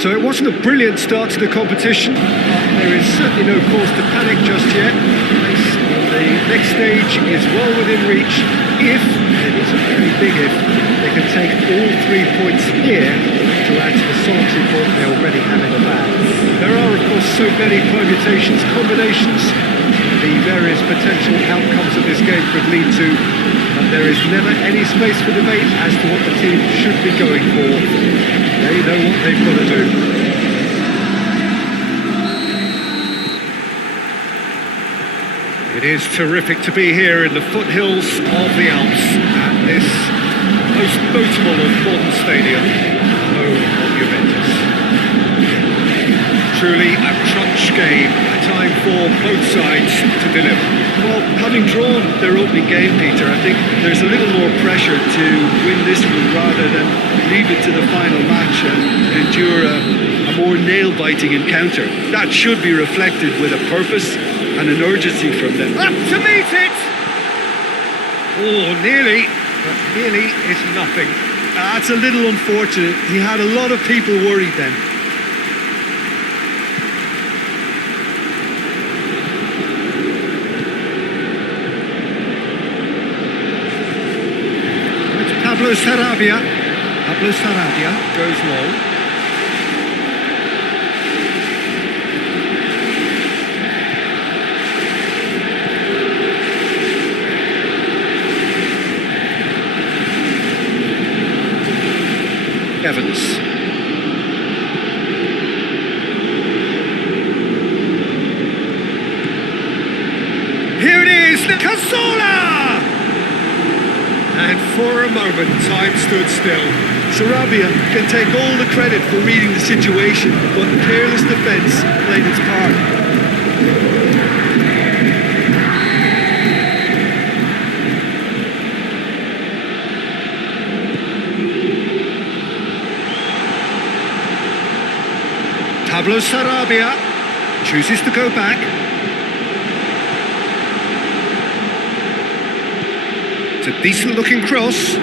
So it wasn't a brilliant start to the competition, but there is certainly no cause to panic just yet. The next stage is well within reach if, and it's a very big if, they can take all 3 points here to add to the solitary point they already have in the bag. There are, of course, so many permutations, combinations, the various potential outcomes of this game could lead to, but there is never any space for debate as to what the team should be going for. They know what they've got to do. It is terrific to be here in the foothills of the Alps at this most notable of modern stadium, home of Juventus. Truly a crunch game, a time for both sides to deliver. Well, having drawn their opening game, Peter, I think there's a little more pressure to win this one rather than leave it to the final match and endure a more nail-biting encounter. That should be reflected with a purpose and an urgency from them. Up to meet it! Oh, nearly, but nearly is nothing. That's a little unfortunate. He had a lot of people worried then. It's Pablo Sarabia. Pablo Sarabia goes low. Evans. Here it is, Cazorla! And for a moment, time stood still. Sarabia can take all the credit for reading the situation, but careless defence played its part. Pablo Sarabia chooses to go back. It's a decent-looking cross.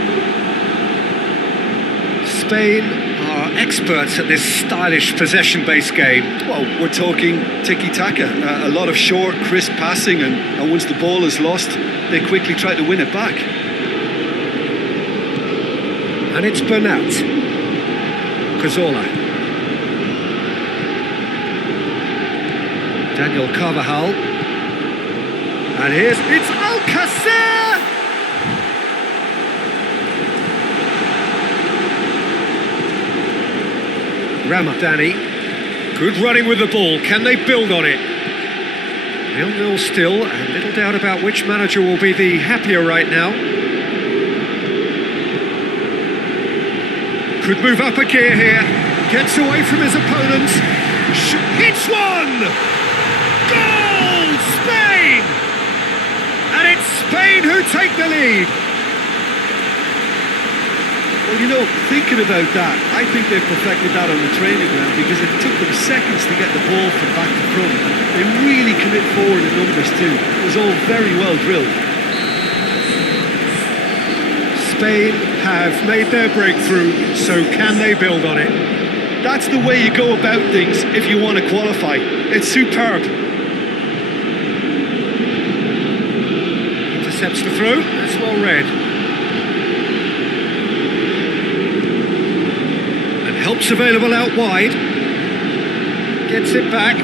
Spain are experts at this stylish possession-based game. Well, we're talking tiki-taka, a lot of short, crisp passing, and once the ball is lost, they quickly try to win it back. And it's Bernat. Cazorla. Daniel Carvajal. And it's Alcacer! Ramadani. Good running with the ball. Can they build on it? 0-0 still, and little doubt about which manager will be the happier right now. Could move up a gear here. Gets away from his opponents. Hits one! Goal! Spain! And it's Spain who take the lead. Well, you know, thinking about that, I think they perfected that on the training ground because it took them seconds to get the ball from back to front. They really commit forward in numbers too. It was all very well drilled. Spain have made their breakthrough, so can they build on it? That's the way you go about things if you want to qualify. It's superb. Intercepts the throw. That's well read. And help's available out wide. Gets it back.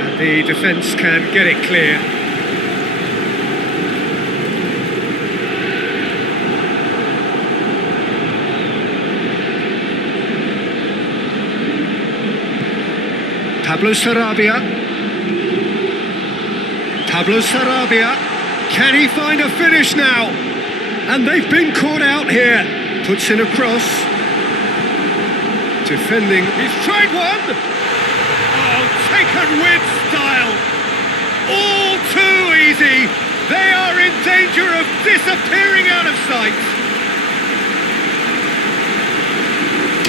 And the defence can get it clear. Pablo Sarabia. Pablo Sarabia. Can he find a finish now? And they've been caught out here. Puts in a cross. Defending. He's tried one. Oh, taken with style. All too easy. They are in danger of disappearing out of sight.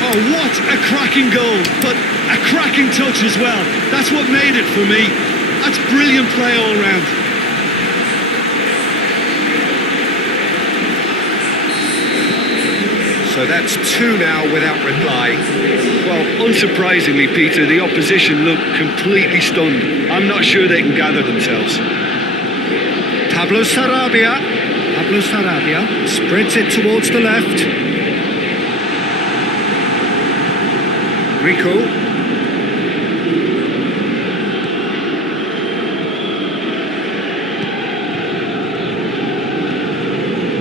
Oh, what a cracking goal, but a cracking touch as well. That's what made it for me. That's brilliant play all round. So So that's two now without reply. Well, unsurprisingly, Peter, the opposition look completely stunned. I'm not sure they can gather themselves. Pablo Sarabia spreads it towards the left. Rico.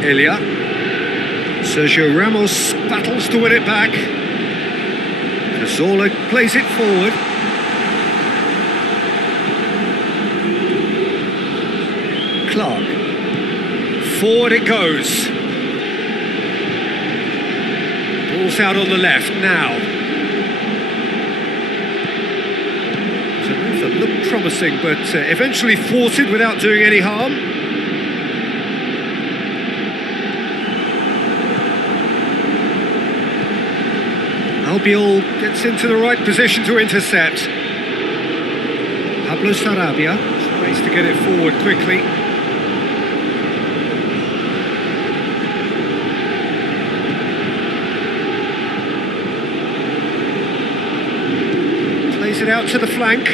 Elia. Sergio Ramos battles to win it back. Cazorla plays it forward. Clark. Forward it goes. Ball's out on the left now. It's a move that looked promising, but eventually thwarted without doing any harm. Albiol gets into the right position to intercept. Pablo Sarabia tries to get it forward quickly. Plays it out to the flank.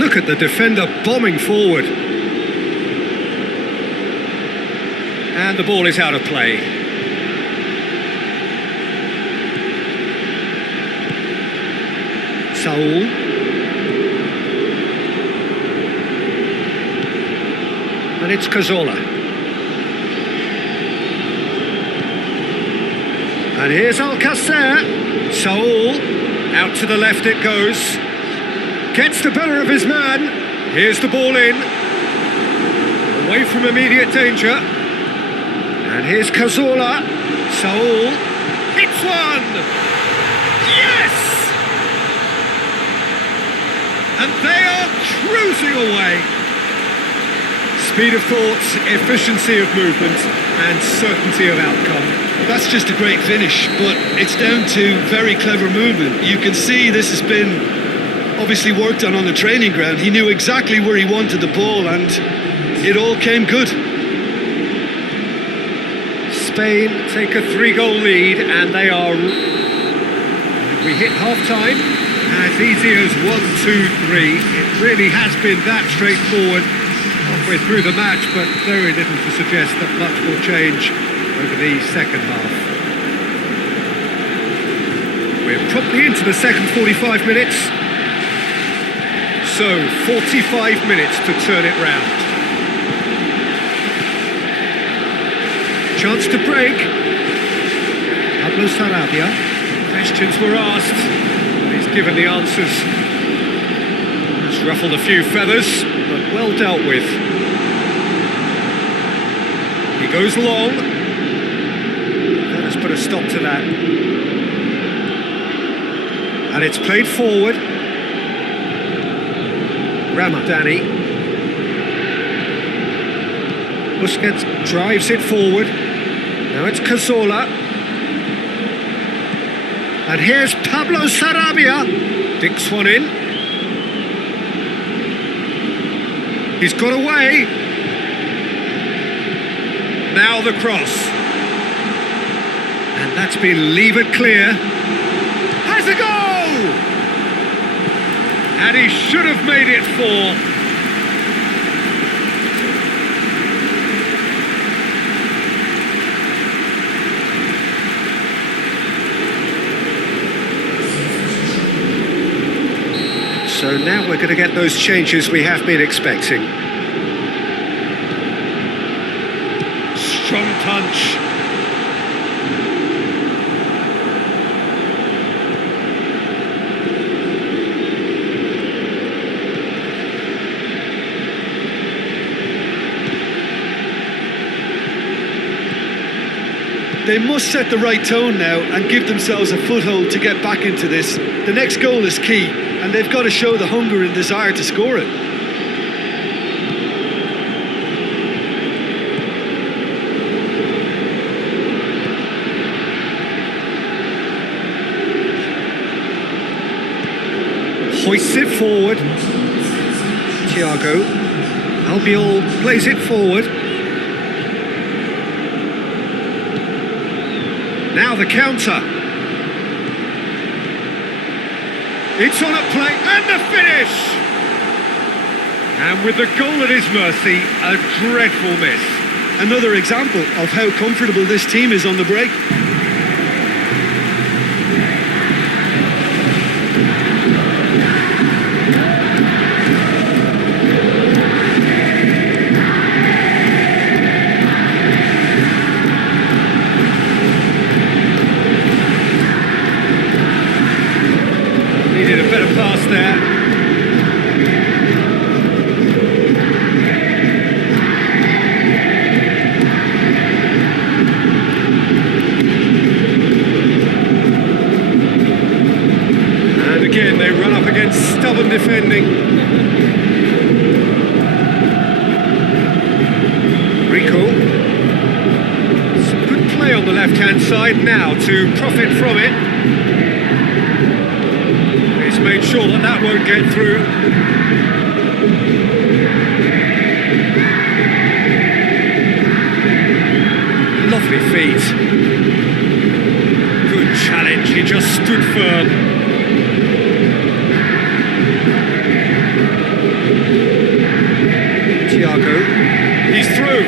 Look at the defender bombing forward. And the ball is out of play. Saul. And it's Cazorla. And here's Alcacer. Saul. Out to the left it goes. Gets the better of his man. Here's the ball in. Away from immediate danger. And here's Cazorla. Saul. Hits one. Yes! And they are cruising away. Speed of thoughts, efficiency of movement, and certainty of outcome. Well, that's just a great finish, but it's down to very clever movement. You can see this has been obviously worked on the training ground. He knew exactly where he wanted the ball, and it all came good. Spain take a 3-goal lead, and they are... We hit half-time. As easy as 1, 2, 3. It really has been that straightforward halfway through the match, but very little to suggest that much will change over the second half. We're promptly into the second 45 minutes. So, 45 minutes to turn it round. Chance to break. Pablo Sarabia. Questions were asked. He's given the answers. Has ruffled a few feathers, but well dealt with. He goes long. That has put a stop to that. And it's played forward. Ramadani. Busquets drives it forward. Now it's Cazorla. And here's Pablo Sarabia. Dicks one in. He's got away. Now the cross. And that's been levered clear. Has a goal! And he should have made it 4. So now we're going to get those changes we have been expecting. Strong punch. They must set the right tone now and give themselves a foothold to get back into this. The next goal is key, and they've got to show the hunger and desire to score it. Hoists it forward. Thiago. Albiol plays it forward. Now the counter. It's on a play, and the finish! And with the goal at his mercy, a dreadful miss. Another example of how comfortable this team is on the break. Needed a better pass there. And again, they run up against stubborn defending. Rico. Some good play on the left-hand side now to profit from it. He's made sure that that won't get through. Lovely feet. Good challenge, he just stood firm. Thiago, he's through.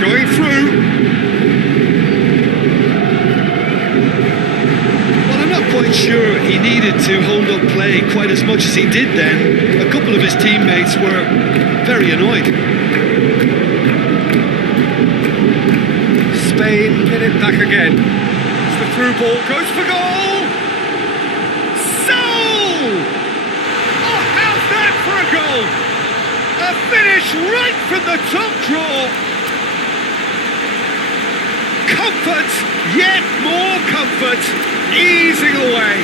Going through. Quite sure he needed to hold up play quite as much as he did then. A couple of his teammates were very annoyed. Spain get it back again. It's the through ball, goes for goal! Soul! Oh, how's that for a goal? A finish right from the top draw! Comfort, yet more comfort, easing away.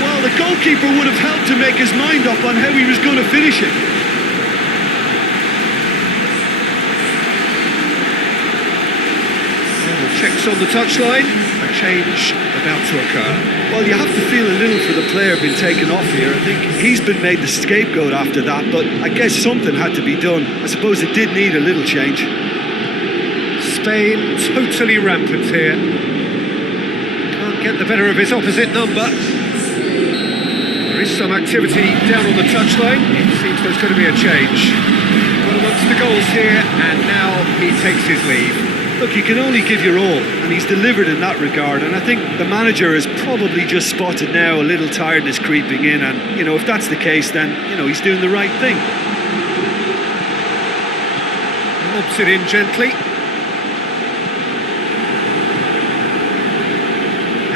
Well, the goalkeeper would have helped to make his mind up on how he was going to finish it. Checks on the touchline, a change about to occur. Well, you have to feel a little for the player being taken off here. I think he's been made the scapegoat after that, but I guess something had to be done. I suppose it did need a little change. Spain totally rampant here. Can't get the better of his opposite number. There is some activity down on the touchline. It seems there's going to be a change. Got amongst the goals here, and now he takes his leave. Look, you can only give your all, and he's delivered in that regard, and I think the manager has probably just spotted now a little tiredness creeping in, and, you know, if that's the case, then, you know, he's doing the right thing. Lobs it in gently.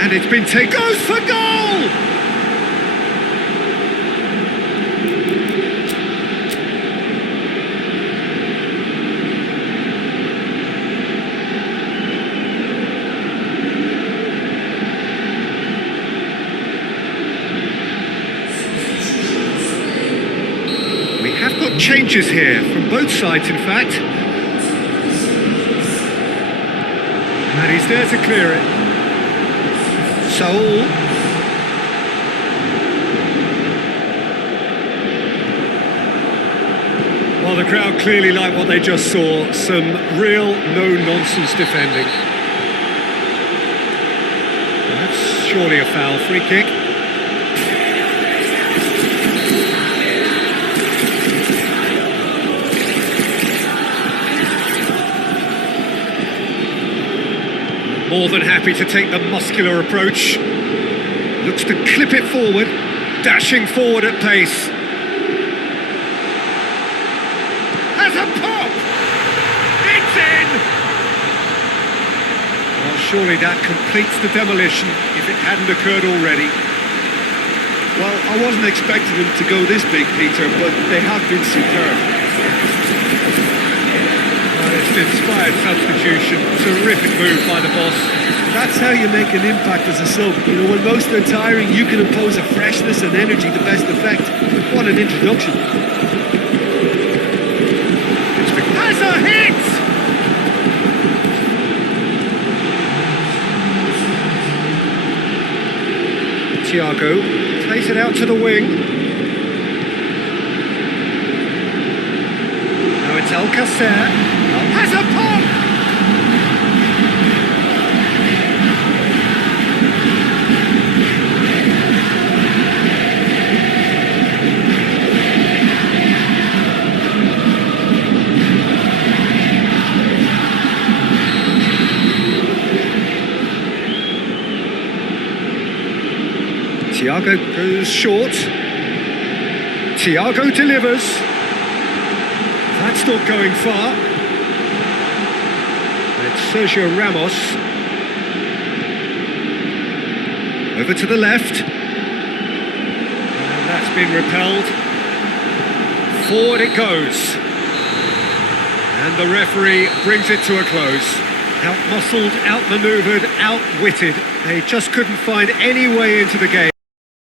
And it's been taken. Goes for goal! We have got changes here from both sides, in fact. And he's there to clear it. Saul. Well, the crowd clearly like what they just saw. Some real no-nonsense defending. That's surely a foul. Free kick. More than happy to take the muscular approach. Looks to clip it forward, dashing forward at pace. Has a pop! It's in! Well, surely that completes the demolition if it hadn't occurred already. Well, I wasn't expecting them to go this big, Peter, but they have been superb. It's an inspired substitution. Terrific move by the boss. That's how you make an impact as a sub. You know, when most are tiring, you can impose a freshness and energy to best effect. What an introduction. Has a hit! Thiago plays it out to the wing. Now it's Alcacer. Has a pop! Thiago goes short. Thiago delivers. That's not going far. It's Sergio Ramos. Over to the left. And that's been repelled. Forward it goes. And the referee brings it to a close. Out-muscled, out-manoeuvred, outwitted. They just couldn't find any way into the game.